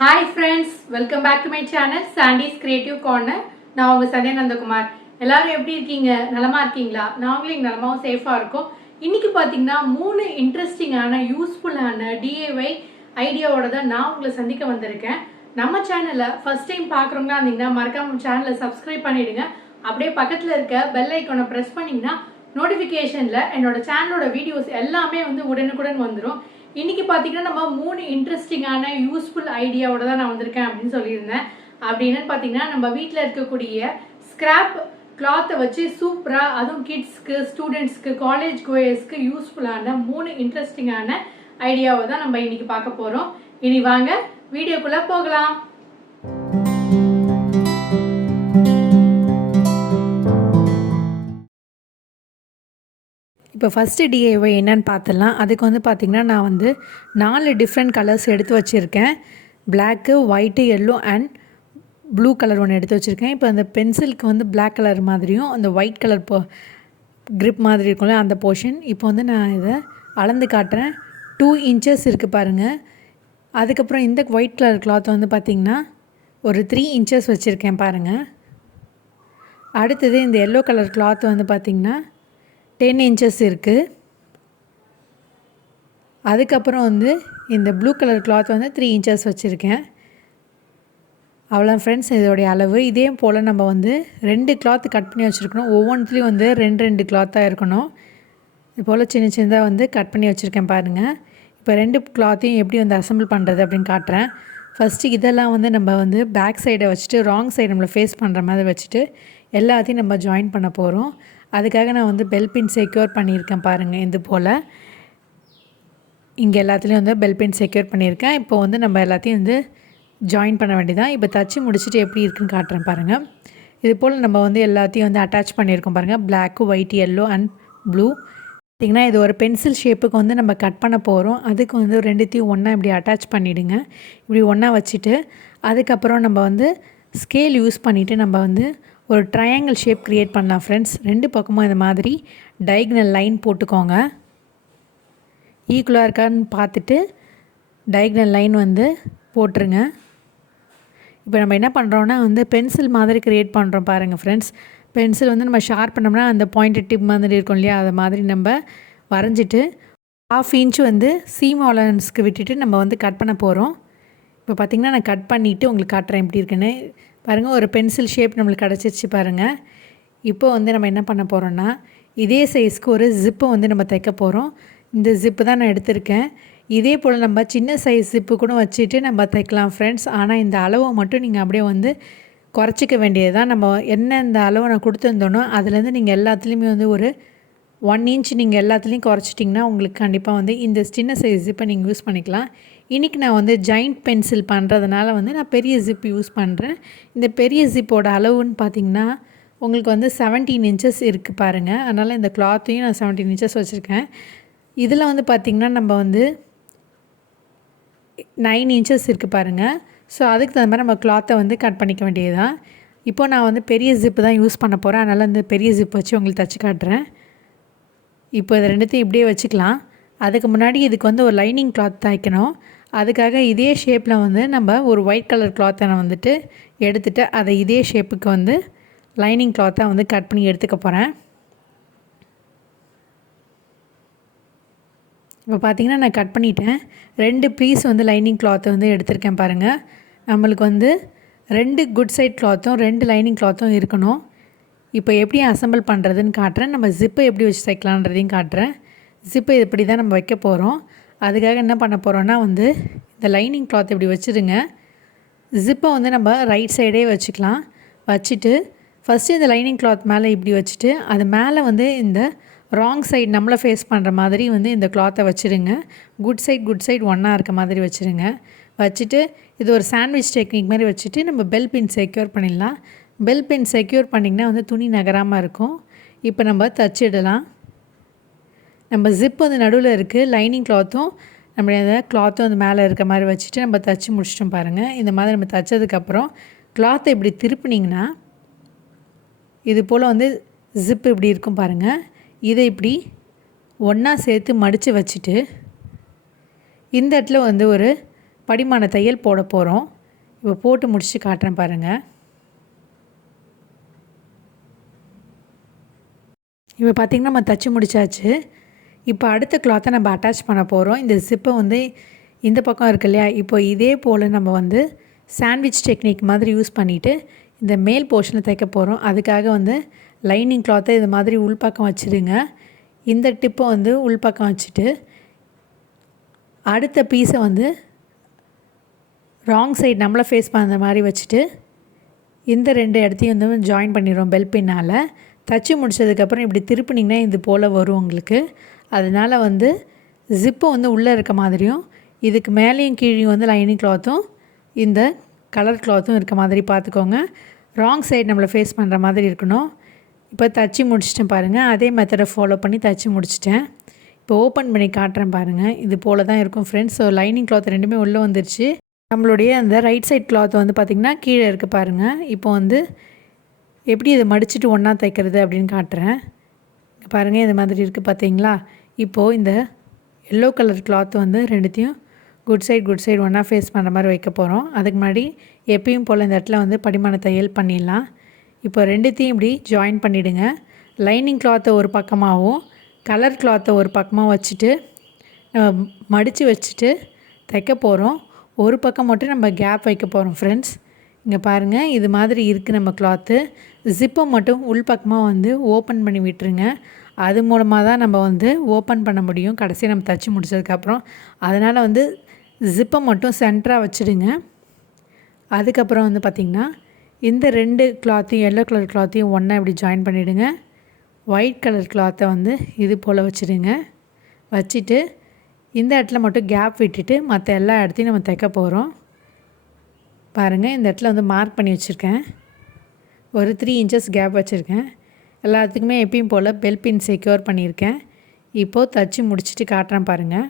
Hi friends, welcome back to my channel Sandy's Creative Corner. நான் உங்க சத்யா நந்தகுமார். எல்லாரும் எப்படி இருக்கீங்க? நலமா இருக்கீங்களா? நாங்களும் நலமாவும் சேஃபா இருக்கோம். இன்னைக்கு பாத்தீங்கன்னா 3 இன்ட்ரஸ்டிங்கான யூஸ்ஃபுல்லான DIY ஐடியாவோட தான் நான் உங்களை சந்திக்க வந்திருக்கேன். நம்ம சேனலை ஃபர்ஸ்ட் டைம் பார்க்குறவங்களா இருந்தீங்கன்னா மறக்காம சேனலை சப்ஸ்கிரைப் பண்ணிடுங்க. அப்படியே பக்கத்தில் இருக்க பெல் ஐக்கானை ப்ரெஸ் பண்ணிங்கன்னா நோட்டிஃபிகேஷனில் என்னோட சேனலோட வீடியோஸ் எல்லாமே உடனுக்குடன் வந்துடும். இன்னைக்கு பார்த்தீங்கன்னா நம்ம 3 இன்ட்ரெஸ்டிங்கான யூஸ்ஃபுல் ஐடியாவோட தான் நான் வந்திருக்கேன் அப்படின்னு சொல்லியிருந்தேன். அப்படின்னு பார்த்தீங்கன்னா நம்ம வீட்டில் இருக்கக்கூடிய ஸ்கிராப் கிளாத்தை வச்சு சூப்பராக, அதுவும் கிட்ஸ்க்கு, ஸ்டூடெண்ட்ஸ்க்கு, காலேஜ் கோயர்ஸ்க்கு யூஸ்ஃபுல்லான 3 இன்ட்ரெஸ்டிங்கான ஐடியாவை தான் நம்ம இன்னைக்கு பார்க்க போகிறோம். இனி வாங்க வீடியோக்குள்ளே போகலாம். இப்போ ஃபஸ்ட்டு DIY என்னன்னு பார்த்துடலாம். அதுக்கு பார்த்திங்கன்னா நான் 4 டிஃப்ரெண்ட் கலர்ஸ் எடுத்து வச்சுருக்கேன். Black, white, yellow and blue colour ஒன்று எடுத்து வச்சுருக்கேன். இப்போ அந்த பென்சிலுக்கு பிளாக் கலர் மாதிரியும் அந்த ஒயிட் கலர் க்ரிப் மாதிரி இருக்கும்ல அந்த போர்ஷன். இப்போ நான் இதை அளந்து காட்டுறேன். 2 இன்ச்சஸ் இருக்குது பாருங்கள். அதுக்கப்புறம் இந்த ஒயிட் கலர் கிளாத்தை பார்த்திங்கன்னா ஒரு 3 இன்ச்சஸ் வச்சுருக்கேன் பாருங்கள். அடுத்தது இந்த எல்லோ கலர் கிளாத் பார்த்திங்கன்னா 10 இன்ச்சஸ் இருக்குது. அதுக்கப்புறம் இந்த ப்ளூ கலர் கிளாத் 3 இன்ச்சஸ் வச்சுருக்கேன். அவ்வளோ ஃப்ரெண்ட்ஸ், இதோடைய அளவு. இதே போல் நம்ம 2 கிளாத் கட் பண்ணி வச்சுருக்கணும். ஒவ்வொன்றுத்துலேயும் 2 கிளாத்தாக இருக்கணும். இது போல் சின்ன சின்னதாக கட் பண்ணி வச்சுருக்கேன் பாருங்கள். இப்போ 2 கிளாத்தையும் எப்படி அசம்பிள் பண்ணுறது அப்படின்னு காட்டுறேன். ஃபஸ்ட்டு இதெல்லாம் நம்ம பேக் சைடை வச்சுட்டு ராங் சைடு நம்மளை ஃபேஸ் பண்ணுற மாதிரி வச்சுட்டு எல்லாத்தையும் நம்ம ஜாயின் பண்ண போகிறோம். அதுக்காக நான் பெல் பின் செக்யூர் பண்ணியிருக்கேன் பாருங்கள். இது போல் இங்கே எல்லாத்துலேயும் பெல் பின் செக்யூர் பண்ணியிருக்கேன். இப்போ நம்ம எல்லாத்தையும் ஜாயின் பண்ண வேண்டியதான். இப்போ தச்சு முடிச்சுட்டு எப்படி இருக்குன்னு காட்டுறேன் பாருங்கள். இது போல் நம்ம எல்லாத்தையும் அட்டாச் பண்ணியிருக்கோம் பாருங்கள். Black, white, yellow and blue. பார்த்திங்கன்னா இது ஒரு பென்சில் ஷேப்புக்கு நம்ம கட் பண்ண போகிறோம். அதுக்கு ரெண்டுத்தையும் ஒன்றா இப்படி அட்டாச் பண்ணிவிடுங்க. இப்படி ஒன்றா வச்சுட்டு அதுக்கப்புறம் நம்ம ஸ்கேல் யூஸ் பண்ணிவிட்டு நம்ம ஒரு ட்ரையாங்கிள் ஷேப் க்ரியேட் பண்ணலாம் ஃப்ரெண்ட்ஸ். 2 பக்கமும் இந்த மாதிரி டயக்னல் லைன் போட்டுக்கோங்க. ஈக்குவலாக இருக்கான்னு பார்த்துட்டு டயக்னல் லைன் போட்டுருங்க. இப்போ நம்ம என்ன பண்ணுறோன்னா பென்சில் மாதிரி க்ரியேட் பண்ணுறோம் பாருங்கள் ஃப்ரெண்ட்ஸ். பென்சில் நம்ம ஷார்ப் பண்ணோம்னா அந்த பாயிண்டட் டிப் மாதிரி இருக்கும் இல்லையா, அது மாதிரி நம்ம வரைஞ்சிட்டு 1/2 இன்ச் சீம் அலவன்ஸ்க்கு விட்டுட்டு நம்ம கட் பண்ண போகிறோம். இப்போ பார்த்திங்கன்னா நான் கட் பண்ணிவிட்டு உங்களுக்கு காட்டுறேன் எப்படி இருக்குன்னு பாருங்கள். ஒரு பென்சில் ஷேப் நம்மளுக்கு கிடச்சிருச்சு பாருங்கள். இப்போ நம்ம என்ன பண்ண போகிறோன்னா இதே சைஸ்க்கு ஒரு ஜிப்பை நம்ம தைக்க போகிறோம். இந்த ஜிப்பு தான் நான் எடுத்திருக்கேன். இதே போல் நம்ம சின்ன சைஸ் ஜிப்பு கூட வச்சுட்டு நம்ம தைக்கலாம் ஃப்ரெண்ட்ஸ். ஆனால் இந்த அளவை மட்டும் நீங்கள் அப்படியே குறைச்சிக்க வேண்டியது தான். நம்ம என்ன இந்த அளவை நான் கொடுத்துருந்தோனோ அதுலேருந்து நீங்கள் எல்லாத்துலேயுமே ஒரு 1 இன்ச் நீங்கள் எல்லாத்துலேயும் குறைச்சிட்டிங்கன்னா உங்களுக்கு கண்டிப்பாக இந்த சின்ன சைஸ் ஜிப்பை நீங்கள் யூஸ் பண்ணிக்கலாம். இன்றைக்கி நான் ஜாயிண்ட் பென்சில் பண்ணுறதுனால நான் பெரிய ஜிப் யூஸ் பண்ணுறேன். இந்த பெரிய ஜிப்போட அளவுன்னு பார்த்திங்கன்னா உங்களுக்கு 17 இன்ச்சஸ் இருக்குது பாருங்கள். அதனால் இந்த கிளாத்தையும் நான் 17 இன்ச்சஸ் வச்சுருக்கேன். இதில் பார்த்திங்கன்னா நம்ம 9 இன்ச்சஸ் இருக்குது பாருங்கள். ஸோ அதுக்கு தகுந்த மாதிரி நம்ம கிளாத்தை கட் பண்ணிக்க வேண்டியது தான். இப்போது நான் பெரிய ஜிப்பு தான் யூஸ் பண்ண போகிறேன். அதனால் இந்த பெரிய ஜிப் வச்சு உங்களுக்கு தச்சு காட்டுறேன். இப்போ இது ரெண்டுத்தையும் இப்படியே வச்சுக்கலாம். அதுக்கு முன்னாடி இதுக்கு ஒரு லைனிங் கிளாத் தைக்கணும். அதுக்காக இதே ஷேப்பில் நம்ம ஒரு ஒயிட் கலர் கிளாத்தை நான் எடுத்துகிட்டு அதை இதே ஷேப்புக்கு லைனிங் கிளாத்தை கட் பண்ணி எடுத்துக்க போகிறேன். இப்போ பார்த்திங்கன்னா நான் கட் பண்ணிட்டேன். 2 பீஸ் லைனிங் கிளாத்தை எடுத்திருக்கேன் பாருங்கள். நம்மளுக்கு 2 குட் சைட் கிளாத்தும் 2 லைனிங் கிளாத்தும் இருக்கணும். இப்போ எப்படி அசம்பிள் பண்ணுறதுன்னு காட்டுறேன். நம்ம ஜிப்பை எப்படி வச்சு தைக்கலான்றதையும் காட்டுறேன். ஜிப்பை இப்படி தான் நம்ம வைக்க போகிறோம். அதுக்காக என்ன பண்ண போகிறோன்னா இந்த லைனிங் கிளாத் இப்படி வச்சுருங்க. ஜிப்பை நம்ம ரைட் சைடே வச்சுக்கலாம். வச்சுட்டு ஃபஸ்ட்டு இந்த லைனிங் கிளாத் மேலே இப்படி வச்சுட்டு அது மேலே இந்த ராங் சைடு நம்மளை ஃபேஸ் பண்ணுற மாதிரி இந்த கிளாத்தை வச்சுருங்க. குட் சைட் ஒன்றா இருக்க மாதிரி வச்சுருங்க. வச்சுட்டு இது ஒரு சாண்ட்விச் டெக்னிக் மாதிரி வச்சுட்டு நம்ம பெல் பின் செக்யூர் பண்ணிடலாம். பெல் பின் செக்யூர் பண்ணிங்கன்னா துணி நகராமல் இருக்கும். இப்போ நம்ம தச்சிடலாம். நம்ம ஜிப் நடுவில் இருக்குது. லைனிங் கிளாத்தும் நம்மளுடைய கிளாத்தும் மேலே இருக்க மாதிரி வச்சுட்டு நம்ம தச்சு முடிச்சிட்டோம் பாருங்கள். இந்த மாதிரி நம்ம தைச்சதுக்கப்புறம் கிளாத்தை இப்படி திருப்பினிங்கன்னா இது போல் ஜிப் இப்படி இருக்கும் பாருங்கள். இதை இப்படி ஒன்றா சேர்த்து மடித்து வச்சுட்டு இந்த இடத்துல ஒரு படிமான தையல் போட போகிறோம். இப்போ போட்டு முடிச்சு காட்டுறேன் பாருங்கள். இப்போ பார்த்திங்கன்னா நம்ம தச்சு முடிச்சாச்சு. இப்போ அடுத்த கிளாத்தை நம்ம அட்டாச் பண்ண போகிறோம். இந்த ஜிப்பை வந்து இந்த பக்கம் இருக்கு இல்லையா, இப்போ இதே போல் நம்ம வந்து சாண்ட்விச் டெக்னிக் மாதிரி யூஸ் பண்ணிவிட்டு இந்த மேல் போர்ஷனை தைக்க போகிறோம். அதுக்காக வந்து லைனிங் கிளாத்தை இது மாதிரி உள்பக்கம் வச்சுருங்க. இந்த டிப்பை வந்து உள்பக்கம் வச்சுட்டு அடுத்த பீஸை வந்து ராங் சைடு நம்மளை ஃபேஸ் பண்ணுற மாதிரி வச்சுட்டு இந்த 2 இடத்தையும் வந்து ஜாயின் பண்ணிடுறோம் பெல் பின்னால். தச்சு முடித்ததுக்கப்புறம் இப்படி திருப்பினிங்கன்னா இது போல் வரும் உங்களுக்கு. அதனால் வந்து ஜிப்பு வந்து உள்ளே இருக்க மாதிரியும் இதுக்கு மேலேயும் கீழேயும் வந்து லைனிங் கிளாத்தும் இந்த கலர் கிளாத்தும் இருக்க மாதிரி பார்த்துக்கோங்க. ராங் சைடு நம்மளை ஃபேஸ் பண்ணுற மாதிரி இருக்கணும். இப்போ தச்சு முடிச்சிட்டேன் பாருங்கள். அதே மெத்தடை ஃபாலோ பண்ணி தச்சு முடிச்சிட்டேன். இப்போ ஓப்பன் பண்ணி காட்டுறேன் பாருங்கள். இது போல் தான் இருக்கும் ஃப்ரெண்ட்ஸ். ஸோ லைனிங் கிளாத் ரெண்டுமே உள்ளே வந்துருச்சு. நம்மளுடைய அந்த ரைட் சைட் கிளாத் வந்து பார்த்திங்கன்னா கீழே இருக்குது பாருங்கள். இப்போ வந்து எப்படி இதை மடிச்சுட்டு ஒன்றா தைக்கிறது அப்படின்னு காட்டுறேன். பாருங்கள் இது மாதிரி இருக்குது பார்த்தீங்களா. இப்போது இந்த எல்லோ கலர் கிளாத் வந்து ரெண்டுத்தையும் குட் சைடு ஒன்றா ஃபேஸ் பண்ணுற மாதிரி வைக்க போகிறோம். அதுக்கு முன்னாடி எப்பயும் போல் இந்த இடத்துல வந்து படிமான தையல் பண்ணிடலாம். இப்போ ரெண்டுத்தையும் இப்படி ஜாயின் பண்ணிவிடுங்க. லைனிங் கிளாத்தை ஒரு பக்கமாகவும் கலர் கிளாத்தை ஒரு பக்கமாக வச்சுட்டு மடித்து வச்சுட்டு தைக்க போகிறோம். ஒரு பக்கம் மட்டும் நம்ம கேப் வைக்க போகிறோம் ஃப்ரெண்ட்ஸ். இங்கே பாருங்கள் இது மாதிரி இருக்குது நம்ம கிளாத்து. ஜிப்பை மட்டும் உள்பக்கமாக வந்து ஓப்பன் பண்ணி விட்டுருங்க. அது மூலமாக தான் நம்ம வந்து ஓப்பன் பண்ண முடியும் கடைசியாக நம்ம தச்சு முடிச்சதுக்கப்புறம். அதனால் வந்து ஜிப்பை மட்டும் சென்டராக வச்சுடுங்க. அதுக்கப்புறம் வந்து பார்த்திங்கன்னா இந்த 2 கிளாத்தையும் எல்லோ கலர் கிளாத்தையும் ஒன்றா இப்படி ஜாயின் பண்ணிவிடுங்க. ஒயிட் கலர் கிளாத்தை வந்து இது போல் வச்சுடுங்க. வச்சுட்டு இந்த இடத்துல மட்டும் கேப் விட்டுட்டு மற்ற எல்லா இடத்தையும் நம்ம தைக்க போகிறோம். பாருங்கள் இந்த இடத்துல வந்து மார்க் பண்ணி வச்சுருக்கேன். ஒரு 3 இன்ச்சஸ் கேப் வச்சுருக்கேன். எல்லாத்துக்குமே எப்பயும் போல் பெல் பின் செக்யூர் பண்ணியிருக்கேன். இப்போது தச்சு முடிச்சுட்டு காட்டுறேன் பாருங்கள்.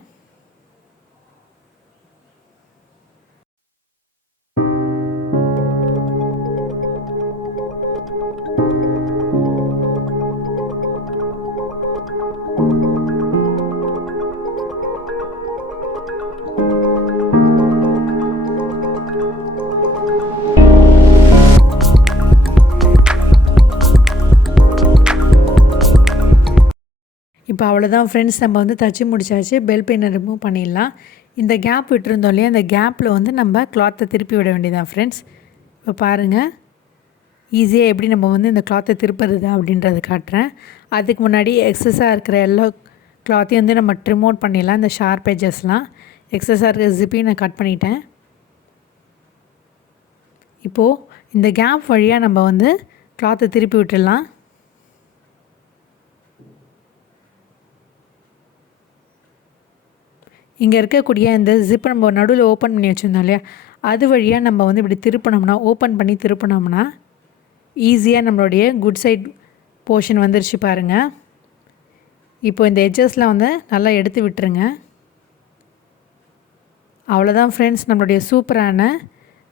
இப்போ அவ்வளோதான் ஃப்ரெண்ட்ஸ், நம்ம வந்து தச்சு முடிச்சாச்சு. பெல் பின்னை ரிமூவ் பண்ணிடலாம். இந்த கேப் விட்டுருந்தோம் இல்லையா, அந்த கேப்பில் வந்து நம்ம கிளாத்தை திருப்பி விட வேண்டியதான் ஃப்ரெண்ட்ஸ். இப்போ பாருங்கள் ஈஸியாக எப்படி நம்ம வந்து இந்த கிளாத்தை திருப்புறது அப்படின்றத காட்டுறேன். அதுக்கு முன்னாடி எக்ஸஸாக இருக்கிற எல்லா கிளாத்தையும் வந்து நம்ம ட்ரிம் அவுட் பண்ணிடலாம். இந்த ஷார்ப் எட்ஜஸ்லாம் எக்ஸஸாக இருக்கிற ஜிப்பையும் நான் கட் பண்ணிட்டேன். இப்போது இந்த கேப் வழியாக நம்ம வந்து கிளாத்தை திருப்பி விட்டுடலாம். இங்கே இருக்கக்கூடிய இந்த ஜிப்பை நம்ம நடுவில் ஓப்பன் பண்ணி வச்சுருந்தோம் இல்லையா, அது வழியாக நம்ம வந்து இப்படி திருப்பினோம்னா, ஓப்பன் பண்ணி திருப்பினோம்னா ஈஸியாக நம்மளுடைய குட் சைட் போர்ஷன் வந்துருச்சு பாருங்கள். இப்போ இந்த எட்ஜஸ்லாம் வந்து நல்லா எடுத்து விட்டுருங்க. அவ்வளோதான் ஃப்ரெண்ட்ஸ், நம்மளுடைய சூப்பரான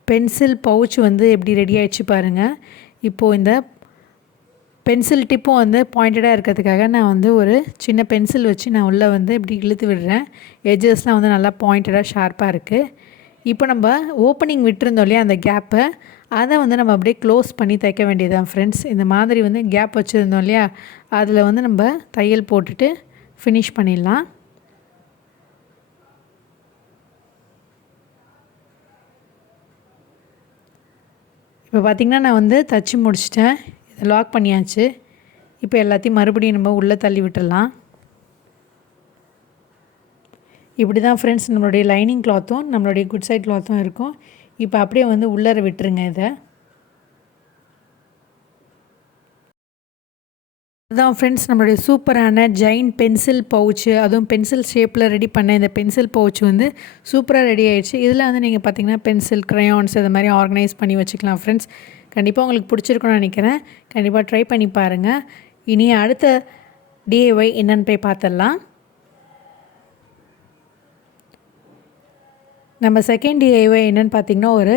பென்சில் பவுச் வந்து எப்படி ரெடி ஆகிடுச்சு பாருங்கள். இப்போது இந்த பென்சில் டிப்பும் வந்து பாயிண்டடாக இருக்கிறதுக்காக நான் வந்து ஒரு சின்ன பென்சில் வச்சு நான் உள்ளே வந்து இப்படி இழுத்து விடுறேன். எட்ஜஸ்லாம் வந்து நல்லா பாயிண்டடாக ஷார்ப்பாக இருக்குது. இப்போ நம்ம ஓப்பனிங் விட்டுருந்தோம் இல்லையா அந்த கேப்பை, அதை வந்து நம்ம அப்படியே க்ளோஸ் பண்ணி தைக்க வேண்டியதான் ஃப்ரெண்ட்ஸ். இந்த மாதிரி வந்து கேப் வச்சுருந்தோம் இல்லையா, அதில் வந்து நம்ம தையல் போட்டுட்டு ஃபினிஷ் பண்ணிடலாம். இப்போ பார்த்திங்கன்னா நான் வந்து தச்சு முடிச்சிட்டேன். இதை லாக் பண்ணியாச்சு. இப்போ எல்லாத்தையும் மறுபடியும் நம்ம உள்ளே தள்ளி விட்டுடலாம். இப்படி தான் ஃப்ரெண்ட்ஸ் நம்மளுடைய லைனிங் கிளாத்தும் நம்மளுடைய குட் சைட் கிளாத்தும் இருக்கும். இப்போ அப்படியே வந்து உள்ளர விட்டுருங்க. இதை அதுதான் ஃப்ரெண்ட்ஸ் நம்மளுடைய சூப்பரான ஜெயின் பென்சில் பவுச்சு, அதுவும் பென்சில் ஷேப்பில் ரெடி பண்ண இந்த பென்சில் பவுச் வந்து சூப்பராக ரெடி ஆகிடுச்சு. இதில் வந்து நீங்கள் பார்த்திங்கன்னா பென்சில், க்ரையான்ஸ் இது மாதிரி ஆர்கனைஸ் பண்ணி வச்சுக்கலாம் ஃப்ரெண்ட்ஸ். கண்டிப்பாக உங்களுக்கு பிடிச்சிருக்குன்னு நினைக்கிறேன். கண்டிப்பாக ட்ரை பண்ணி பாருங்கள். இனி அடுத்த DIY என்னென்னு போய் பார்த்துடலாம். நம்ம செகண்ட் DIY என்னென்னு பார்த்திங்கன்னா ஒரு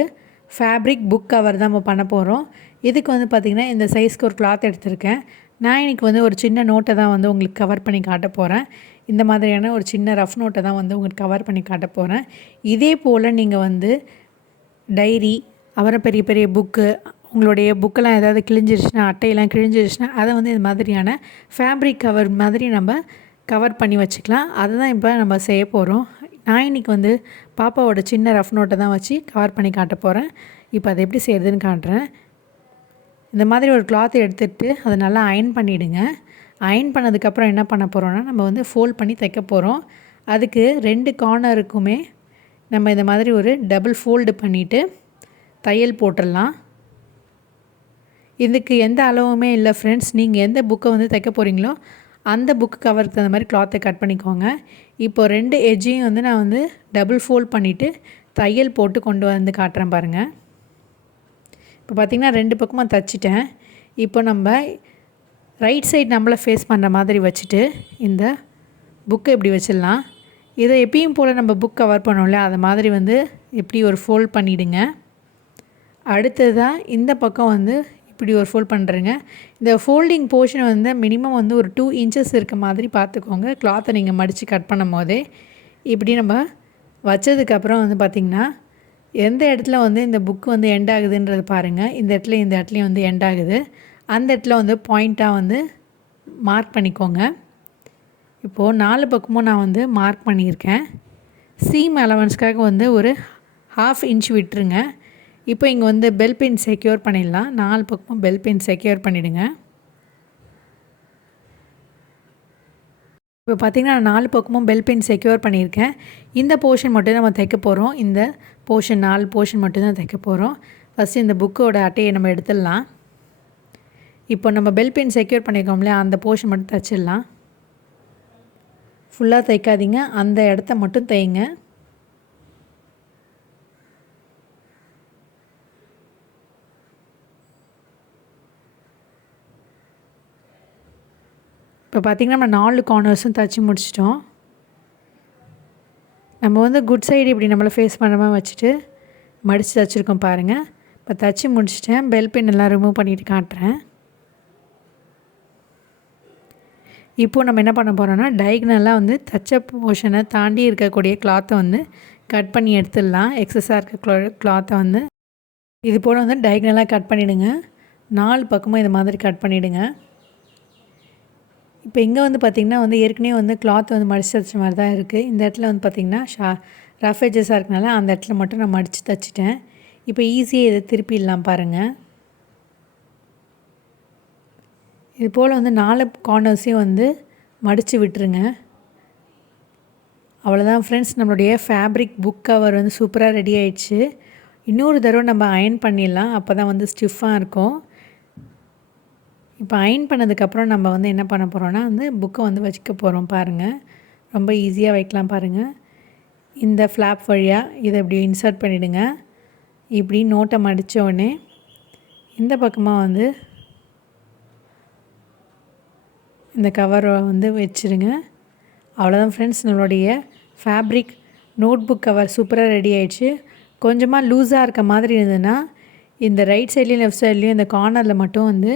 ஃபேப்ரிக் புக் கவர் தான் நம்ம பண்ண போகிறோம். இதுக்கு வந்து பார்த்திங்கன்னா இந்த சைஸ்க்கு ஒரு கிளாத் எடுத்திருக்கேன். நான் இன்றைக்கி வந்து ஒரு சின்ன நோட்டை தான் வந்து உங்களுக்கு கவர் பண்ணி காட்ட போகிறேன். இந்த மாதிரியான ஒரு சின்ன ரஃப் நோட்டை தான் வந்து உங்களுக்கு கவர் பண்ணி காட்ட போகிறேன். இதே போல் நீங்கள் வந்து டைரி, அப்புறம் பெரிய பெரிய புக்கு, உங்களுடைய புக்கெல்லாம் ஏதாவது கிழிஞ்சிருச்சுன்னா, அட்டையெல்லாம் கிழிஞ்சிருச்சுன்னா அதை வந்து இது மாதிரியான ஃபேப்ரிக் கவர் மாதிரி நம்ம கவர் பண்ணி வச்சுக்கலாம். அதுதான் இப்போ நம்ம செய்ய போகிறோம். நான் இன்றைக்கி வந்து பாப்பாவோட சின்ன ரஃப் நோட்டை தான் வச்சு கவர் பண்ணி காட்ட போகிறேன். இப்போ அதை எப்படி செய்கிறதுன்னு காட்டுறேன். இந்த மாதிரி ஒரு கிளாத்தை எடுத்துகிட்டு அதை நல்லா அயர்ன் பண்ணிவிடுங்க. அயர்ன் பண்ணதுக்கப்புறம் என்ன பண்ண போகிறோன்னா, நம்ம வந்து ஃபோல்ட் பண்ணி தைக்க போகிறோம். அதுக்கு 2 கார்னருக்குமே நம்ம இந்த மாதிரி ஒரு டபுள் ஃபோல்டு பண்ணிவிட்டு தையல் போட்டுடலாம். இதுக்கு எந்த அளவுமே இல்லை ஃப்ரெண்ட்ஸ். நீங்கள் எந்த புக்கை வந்து தைக்க போகிறீங்களோ அந்த புக்கு கவருக்கு தகுந்த மாதிரி கிளாத்தை கட் பண்ணிக்கோங்க. இப்போ 2 எட்ஜையும் வந்து நான் வந்து டபுள் ஃபோல்ட் பண்ணிவிட்டு தையல் போட்டு கொண்டு வந்து காட்டுறேன் பாருங்கள். இப்போ பார்த்திங்கன்னா 2 பக்கமாக தைச்சிட்டேன். இப்போ நம்ம ரைட் சைடு நம்மளை ஃபேஸ் பண்ணுற மாதிரி வச்சுட்டு இந்த புக்கை இப்படி வச்சிடலாம். இதை எப்பயும் போல் நம்ம புக் கவர் பண்ணோம்ல, அது மாதிரி வந்து இப்படி ஒரு ஃபோல்ட் பண்ணிவிடுங்க. அடுத்ததாக இந்த பக்கம் வந்து இப்படி ஒரு ஃபோல்ட் பண்ணுறேங்க. இந்த ஃபோல்டிங் போர்ஷன் வந்து மினிமம் வந்து ஒரு 2 இன்ச்சஸ் இருக்க மாதிரி பார்த்துக்கோங்க. கிளாத்தை நீங்கள் மடித்து கட் பண்ணும் போதே இப்படி நம்ம வச்சதுக்கப்புறம் வந்து பார்த்திங்கன்னா எந்த இடத்துல வந்து இந்த புக்கு வந்து எண்ட் ஆகுதுன்றது பாருங்கள். இந்த இடத்துலையும் வந்து எண்ட் ஆகுது. அந்த இடத்துல வந்து பாயிண்ட்டாக வந்து மார்க் பண்ணிக்கோங்க. இப்போது 4 பக்கமும் நான் வந்து மார்க் பண்ணியிருக்கேன். சீம் அலவன்ஸ்க்காக வந்து ஒரு 1/2 இன்ச் விட்டுருங்க. இப்போ இங்கே வந்து பெல் பின் செக்யூர் பண்ணிடலாம். 4 பக்கமும் பெல் பின் செக்யூர் பண்ணிவிடுங்க. இப்போ பார்த்திங்கன்னா நான் 4 பக்கமும் பெல் பின் செக்யூர் பண்ணியிருக்கேன். இந்த போர்ஷன் மட்டும் நம்ம தைக்க போகிறோம். இந்த போர்ஷன் 4 போர்ஷன் மட்டும் தான் தைக்க போகிறோம். ஃபஸ்ட்டு இந்த புக்கோட அட்டையை நம்ம எடுத்துடலாம். இப்போ நம்ம பெல் பின் செக்யூர் பண்ணியிருக்கோம்ல, அந்த போர்ஷன் மட்டும் தைச்சிடலாம். ஃபுல்லாக தைக்காதீங்க, அந்த இடத்த மட்டும் தைங்க. இப்போ பார்த்திங்கன்னா நம்ம 4 கார்னர்ஸும் தைச்சி முடிச்சிட்டோம். நம்ம வந்து குட் சைடு இப்படி நம்மளை ஃபேஸ் பண்ணுற மாதிரி வச்சுட்டு மடித்து தைச்சிருக்கோம் பாருங்கள். இப்போ தைச்சி முடிச்சிட்டேன். பெல் பின் எல்லாம் ரிமூவ் பண்ணிவிட்டு காட்டுறேன். இப்போது நம்ம என்ன பண்ண போகிறோன்னா, டயக்னலாக வந்து தச்ச போர்ஷனை தாண்டி இருக்கக்கூடிய கிளாத்தை வந்து கட் பண்ணி எடுத்துடலாம். எக்ஸஸாக இருக்க கிளாத்தை வந்து இது போல் வந்து டயக்னலாக கட் பண்ணிவிடுங்க. 4 பக்கமும் இது மாதிரி கட் பண்ணிவிடுங்க. இப்போ இங்கே வந்து பார்த்திங்கன்னா வந்து ஏற்கனவே வந்து கிளாத் வந்து மடித்து தைச்ச மாதிரி தான் இருக்குது. இந்த இடத்துல வந்து பார்த்திங்கன்னா ரஃப் எட்ஜஸாக இருக்கனால அந்த இடத்துல மட்டும் நான் மடித்து தைச்சிட்டேன். இப்போ ஈஸியாக இதை திருப்பிடலாம் பாருங்கள். இது போல் வந்து 4 கார்னர்ஸையும் வந்து மடித்து விட்டுருங்க. அவ்வளோதான் ஃப்ரெண்ட்ஸ், நம்மளுடைய ஃபேப்ரிக் புக் கவர் வந்து சூப்பராக ரெடி ஆயிடுச்சு. இன்னொரு தடவை நம்ம அயர்ன் பண்ணிடலாம். அப்போ தான் வந்து ஸ்டிஃபாக இருக்கும். இப்போ அயர்ன் பண்ணதுக்கப்புறம் நம்ம வந்து என்ன பண்ண போகிறோன்னா வந்து புக்கை வந்து வச்சுக்க போகிறோம் பாருங்கள். ரொம்ப ஈஸியாக வைக்கலாம் பாருங்கள். இந்த ஃப்ளாப் வழியாக இதை இப்படி இன்சர்ட் பண்ணிவிடுங்க. இப்படி நோட்டை மடித்த உடனே இந்த பக்கமாக வந்து இந்த கவரை வந்து வச்சுருங்க. அவ்வளோதான் ஃப்ரெண்ட்ஸ், நம்மளுடைய ஃபேப்ரிக் நோட் புக் கவர் சூப்பராக ரெடி ஆகிடுச்சு. கொஞ்சமாக லூஸாக இருக்க மாதிரி இருந்ததுன்னா இந்த ரைட் சைட்லேயும் லெஃப்ட் சைட்லேயும் இந்த கார்னரில் மட்டும் வந்து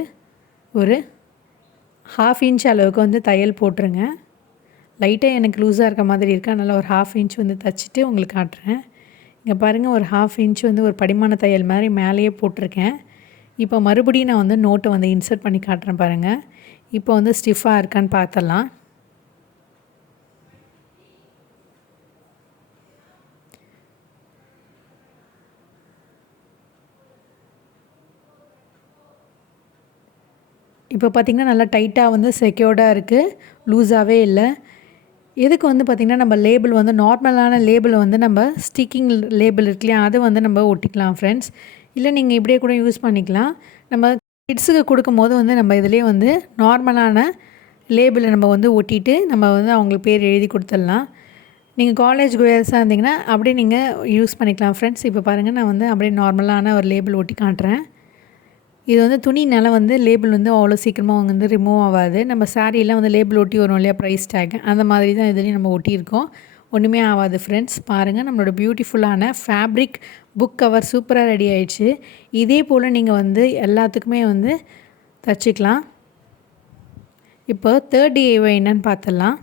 ஒரு 1/2 இன்ச் அளவுக்கு வந்து தையல் போட்டுருங்க. லைட்டாக எனக்கு லூஸாக இருக்க மாதிரி இருக்குது, அதனால் ஒரு 1/2 இன்ச் வந்து தைச்சிட்டு உங்களுக்கு காட்டுறேன். இங்கே பாருங்கள், ஒரு 1/2 இன்ச் வந்து ஒரு படிமான தையல் மாதிரி மேலேயே போட்டிருக்கேன். இப்போ மறுபடியும் நான் வந்து நோட்டை வந்து இன்சர்ட் பண்ணி காட்டுறேன் பாருங்கள். இப்போ வந்து ஸ்டிஃபாக இருக்கான்னு பார்த்துடலாம். இப்போ பார்த்திங்கன்னா நல்லா டைட்டாக வந்து செக்யூர்டாக இருக்குது, லூஸாகவே இல்லை. எதுக்கு வந்து பார்த்திங்கன்னா நம்ம லேபிள் வந்து நார்மலான லேபிள் வந்து நம்ம ஸ்டிக்கிங் லேபிள் இருக்கு இல்லையா, அது வந்து நம்ம ஒட்டிக்கலாம் ஃப்ரெண்ட்ஸ். இல்லை நீங்கள் இப்படியே கூட யூஸ் பண்ணிக்கலாம். நம்ம கிட்ஸுக்கு கொடுக்கும்போது வந்து நம்ம இதிலே வந்து நார்மலான லேபிளை நம்ம வந்து ஒட்டிட்டு நம்ம வந்து அவங்களுக்கு பேர் எழுதி கொடுத்துடலாம். நீங்கள் காலேஜ் கோயர்ஸாக இருந்தீங்கன்னா அப்படியே நீங்கள் யூஸ் பண்ணிக்கலாம் ஃப்ரெண்ட்ஸ். இப்போ பாருங்கள், நான் வந்து அப்படியே நார்மலான ஒரு லேபிள் ஒட்டி காட்டுறேன். இது வந்து துணினால வந்து லேபிள் வந்து அவ்வளோ சீக்கிரமாக வந்து ரிமூவ் ஆகாது. நம்ம சாரீலாம் வந்து லேபிள் ஒட்டி வரும் இல்லையா, ப்ரைஸ் டேக், அந்த மாதிரி தான் இதுலேயும் நம்ம ஒட்டியிருக்கோம். ஒன்றுமே ஆகாது ஃப்ரெண்ட்ஸ். பாருங்கள், நம்மளோட பியூட்டிஃபுல்லான ஃபேப்ரிக் புக் கவர் சூப்பராக ரெடி ஆகிடுச்சு. இதே போல் நீங்கள் வந்து எல்லாத்துக்குமே வந்து தச்சுக்கலாம். இப்போ தேர்ட் DIY என்னன்னு பார்த்துடலாம்.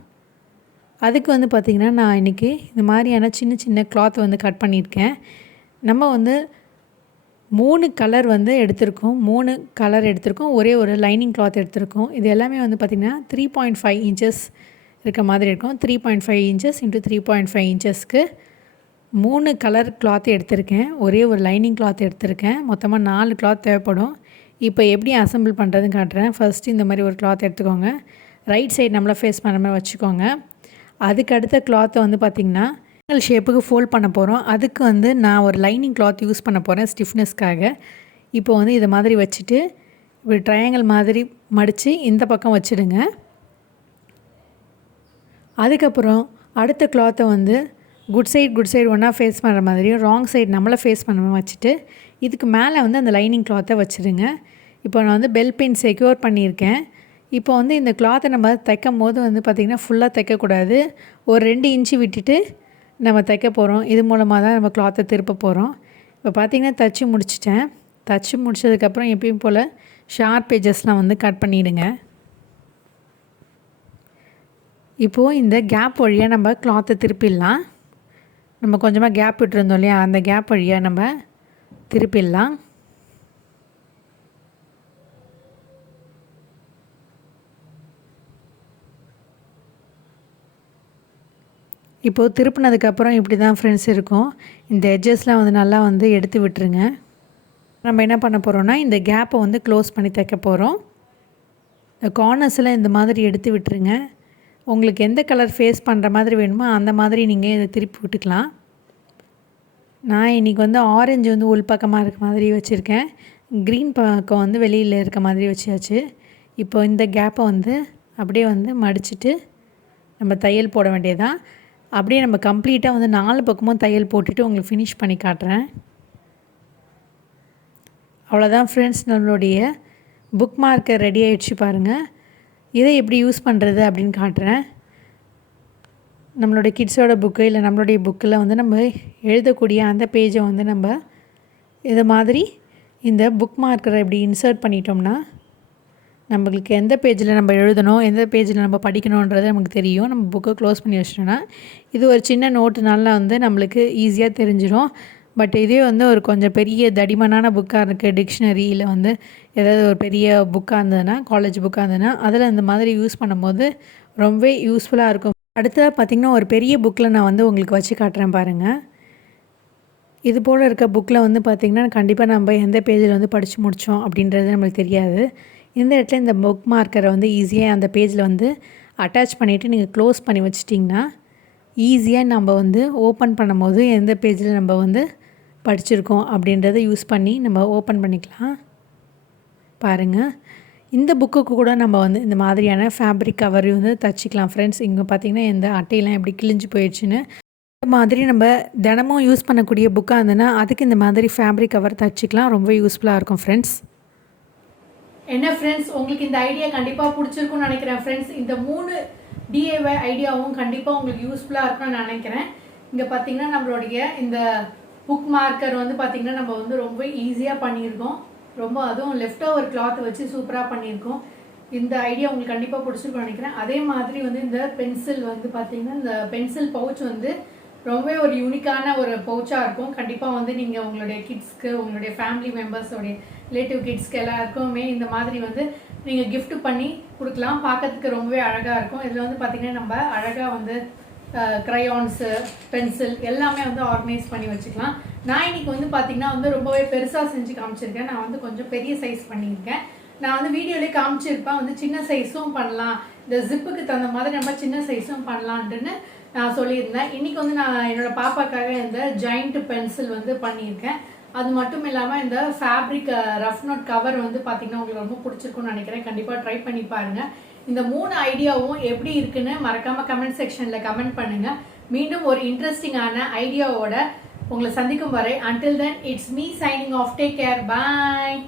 அதுக்கு வந்து பார்த்திங்கன்னா நான் இன்றைக்கி இந்த மாதிரியான சின்ன சின்ன கிளாத் வந்து கட் பண்ணியிருக்கேன். நம்ம வந்து 3 கலர் வந்து எடுத்திருக்கோம். 3 கலர் எடுத்திருக்கோம். ஒரே ஒரு லைனிங் கிளாத் எடுத்திருக்கோம். இது எல்லாமே வந்து பார்த்திங்கன்னா 3.5 இன்ச்சஸ் இருக்க மாதிரி இருக்கும். 3.5 இன்ச்சஸ் இன்ட்டு 3.5 இன்ச்சஸ்க்கு 3 கலர் கிளாத் எடுத்திருக்கேன். ஒரே ஒரு லைனிங் கிளாத் எடுத்திருக்கேன். மொத்தமாக 4 கிளாத் தேவைப்படும். இப்போ எப்படி அசெம்பிள் பண்ணுறதுன்னு காட்டுறேன். ஃபஸ்ட்டு இந்த மாதிரி ஒரு கிளாத் எடுத்துக்கோங்க. ரைட் சைடு நம்மளை ஃபேஸ் பண்ணுற மாதிரி வச்சுக்கோங்க. அதுக்கு அடுத்த கிளாத்தை வந்து பார்த்திங்கன்னா ஷேப்புக்கு ஃபோல்ட் பண்ண போகிறோம். அதுக்கு வந்து நான் ஒரு லைனிங் கிளாத் யூஸ் பண்ண போகிறேன் ஸ்டிஃப்னஸ்க்காக. இப்போ வந்து இதை மாதிரி வச்சுட்டு இப்படி ட்ரையாங்கிள் மாதிரி மடித்து இந்த பக்கம் வச்சுடுங்க. அதுக்கப்புறம் அடுத்த கிளாத்தை வந்து குட் சைடு ஒன்றா ஃபேஸ் பண்ணுற மாதிரியும் ராங் சைடு நம்மளை ஃபேஸ் பண்ண மாதிரி வச்சுட்டு இதுக்கு மேலே வந்து அந்த லைனிங் கிளாத்தை வச்சுடுங்க. இப்போ நான் வந்து பெல் பின் செக்யூர் பண்ணியிருக்கேன். இப்போ வந்து இந்த கிளாத்தை நம்ம தைக்கும் போது வந்து பார்த்திங்கன்னா ஃபுல்லாக தைக்கக்கூடாது. ஒரு 2 இன்ச்சு விட்டுட்டு நம்ம தைக்க போகிறோம். இது மூலமாக தான் நம்ம கிளாத்தை திருப்ப போகிறோம். இப்போ பார்த்திங்கன்னா தைச்சி முடிச்சிட்டேன். தைச்சி முடிச்சதுக்கப்புறம் எப்பயும் போல் ஷார்ப் எட்ஜஸ்லாம் வந்து கட் பண்ணிவிடுங்க. இப்போது இந்த கேப் வழியாக நம்ம கிளாத்தை திருப்பிடலாம். நம்ம கொஞ்சமாக கேப் விட்டுருந்தோம் இல்லையா, அந்த கேப் வழியாக நம்ம திருப்பிடலாம். இப்போது திருப்பினதுக்கப்புறம் இப்படி தான் ஃப்ரெண்ட்ஸ் இருக்கும். இந்த எட்ஜஸ்லாம் வந்து நல்லா வந்து எடுத்து விட்டுருங்க. நம்ம என்ன பண்ண போகிறோன்னா இந்த கேப்பை வந்து க்ளோஸ் பண்ணி தைக்க போகிறோம். இந்த கார்னர்ஸில் இந்த மாதிரி எடுத்து விட்டுருங்க. உங்களுக்கு எந்த கலர் ஃபேஸ் பண்ணுற மாதிரி வேணுமோ அந்த மாதிரி நீங்கள் இதை திருப்பி விட்டுக்கலாம். நான் இன்றைக்கி வந்து ஆரஞ்சு வந்து உள்பக்கமாக இருக்க மாதிரி வச்சுருக்கேன். க்ரீன் பக்கம் வந்து வெளியில் இருக்க மாதிரி வச்சாச்சு. இப்போ இந்த கேப்பை வந்து அப்படியே வந்து மடிச்சுட்டு நம்ம தையல் போட வேண்டியதான். அப்படியே நம்ம கம்ப்ளீட்டாக வந்து 4 பக்கமும் தையல் போட்டுட்டு உங்களுக்கு ஃபினிஷ் பண்ணி காட்டுறேன். அவ்வளோதான் ஃப்ரெண்ட்ஸ், நம்மளுடைய புக் மார்க்கர் ரெடி ஆகிடுச்சு பாருங்கள். இதை எப்படி யூஸ் பண்ணுறது அப்படின்னு காட்டுறேன். நம்மளுடைய கிட்ஸோட புக்கு இல்லை நம்மளுடைய புக்கில் வந்து நம்ம எழுதக்கூடிய அந்த பேஜை வந்து நம்ம இது மாதிரி இந்த புக் மார்க்கரை இப்படி இன்சர்ட் பண்ணிட்டோம்னா நம்மளுக்கு எந்த பேஜில் நம்ம எழுதணும், எந்த பேஜில் நம்ம படிக்கணுன்றது நமக்கு தெரியும். நம்ம புக்கை க்ளோஸ் பண்ணி வச்சிட்டோன்னா இது ஒரு சின்ன நோட்டுனால வந்து நம்மளுக்கு ஈஸியாக தெரிஞ்சிடும். பட் இதே வந்து ஒரு கொஞ்சம் பெரிய தடிமனான புக்காக இருக்குது, டிக்ஷனரி இல்லை வந்து ஏதாவது ஒரு பெரிய புக்காக இருந்ததுன்னா, காலேஜ் புக்காக இருந்ததுன்னா அதில் இந்த மாதிரி யூஸ் பண்ணும்போது ரொம்பவே யூஸ்ஃபுல்லாக இருக்கும். அடுத்ததாக பார்த்திங்கன்னா ஒரு பெரிய புக்கில் நான் வந்து உங்களுக்கு வச்சு காட்டுறேன் பாருங்கள். இது போல் இருக்க புக்கில் வந்து பார்த்திங்கன்னா கண்டிப்பாக நம்ம எந்த பேஜில் வந்து படித்து முடித்தோம் அப்படின்றது நம்மளுக்கு தெரியாது. இந்த இடத்துல இந்த புக் மார்க்கரை வந்து ஈஸியாக அந்த பேஜில் வந்து அட்டாச் பண்ணிவிட்டு நீங்கள் க்ளோஸ் பண்ணி வச்சிட்டிங்கன்னா ஈஸியாக நம்ம வந்து ஓப்பன் பண்ணும்போது எந்த பேஜில் நம்ம வந்து படிச்சிருக்கோம் அப்படின்றத யூஸ் பண்ணி நம்ம ஓப்பன் பண்ணிக்கலாம். பாருங்கள், இந்த புக்குக்கு கூட நம்ம வந்து இந்த மாதிரியான ஃபேப்ரிக் கவர் வந்து தச்சுக்கலாம் ஃப்ரெண்ட்ஸ். இங்கே பார்த்திங்கன்னா இந்த அட்டையெல்லாம் எப்படி கிழிஞ்சு போயிடுச்சுன்னு. இந்த மாதிரி நம்ம தினமும் யூஸ் பண்ணக்கூடிய புக்காக இருந்ததுன்னா அதுக்கு இந்த மாதிரி ஃபேப்ரிக் கவர் தச்சுக்கலாம். ரொம்ப யூஸ்ஃபுல்லாக இருக்கும் ஃப்ரெண்ட்ஸ். என்ன ஃப்ரெண்ட்ஸ், உங்களுக்கு இந்த ஐடியா கண்டிப்பாக பிடிச்சிருக்கும்னு நினைக்கிறேன் ஃப்ரெண்ட்ஸ். இந்த 3 DIY ஐடியாவும் கண்டிப்பாக உங்களுக்கு யூஸ்ஃபுல்லாக இருக்கும்னு நான் நினைக்கிறேன். இங்கே பார்த்தீங்கன்னா நம்மளுடைய இந்த புக் மார்க்கர் வந்து பார்த்திங்கன்னா நம்ம வந்து ரொம்ப ஈஸியாக பண்ணியிருக்கோம். ரொம்ப அதுவும் லெஃப்ட் ஓவர் கிளாத் வச்சு சூப்பராக பண்ணியிருக்கோம். இந்த ஐடியா உங்களுக்கு கண்டிப்பாக பிடிச்சிருக்கும்னு நினைக்கிறேன். அதே மாதிரி வந்து இந்த பென்சில் வந்து பார்த்திங்கன்னா இந்த பென்சில் பவுச் வந்து ரொம்பவே ஒரு யூனிக்கான ஒரு பவுச்சாக இருக்கும். கண்டிப்பாக வந்து நீங்கள் உங்களுடைய கிட்ஸ்க்கு, உங்களுடைய ஃபேமிலி மெம்பர்ஸோடைய ரிலேட்டிவ் கிட்ஸ்க்கு எல்லாருக்குமே இந்த மாதிரி வந்து நீங்கள் கிஃப்ட் பண்ணி கொடுக்கலாம். பார்க்கறதுக்கு ரொம்பவே அழகாக இருக்கும். இதில் வந்து பார்த்திங்கன்னா நம்ம அழகாக வந்து க்ரையான்ஸு, பென்சில் எல்லாமே வந்து ஆர்கனைஸ் பண்ணி வச்சுக்கலாம். நான் இன்னைக்கு வந்து பார்த்திங்கன்னா வந்து ரொம்பவே பெருசாக செஞ்சு காமிச்சிருக்கேன். நான் வந்து கொஞ்சம் பெரிய சைஸ் பண்ணியிருக்கேன். நான் வந்து வீடியோலேயே காமிச்சிருப்பேன் வந்து சின்ன சைஸும் பண்ணலாம், இந்த ஜிப்புக்கு தகுந்த மாதிரி நம்ம சின்ன சைஸும் பண்ணலான்ட்டுன்னு நான் சொல்லியிருந்தேன். இன்றைக்கி வந்து நான் என்னோட பாப்பாக்காக இந்த ஜாயிண்ட் பென்சில் வந்து பண்ணியிருக்கேன். அது மட்டும் இல்லாமல் இந்த ஃபேப்ரிக் ரஃப் நோட் கவர் வந்து பார்த்திங்கன்னா உங்களுக்கு ரொம்ப பிடிச்சிருக்கும்னு நினைக்கிறேன். கண்டிப்பாக ட்ரை பண்ணி பாருங்கள். இந்த 3 ஐடியாவும் எப்படி இருக்குன்னு மறக்காமல் கமெண்ட் செக்ஷனில் கமெண்ட் பண்ணுங்கள். மீண்டும் ஒரு இன்ட்ரெஸ்டிங்கான ஐடியாவோட உங்களை சந்திக்கும் வரை until then it's me signing off. Take care. Bye.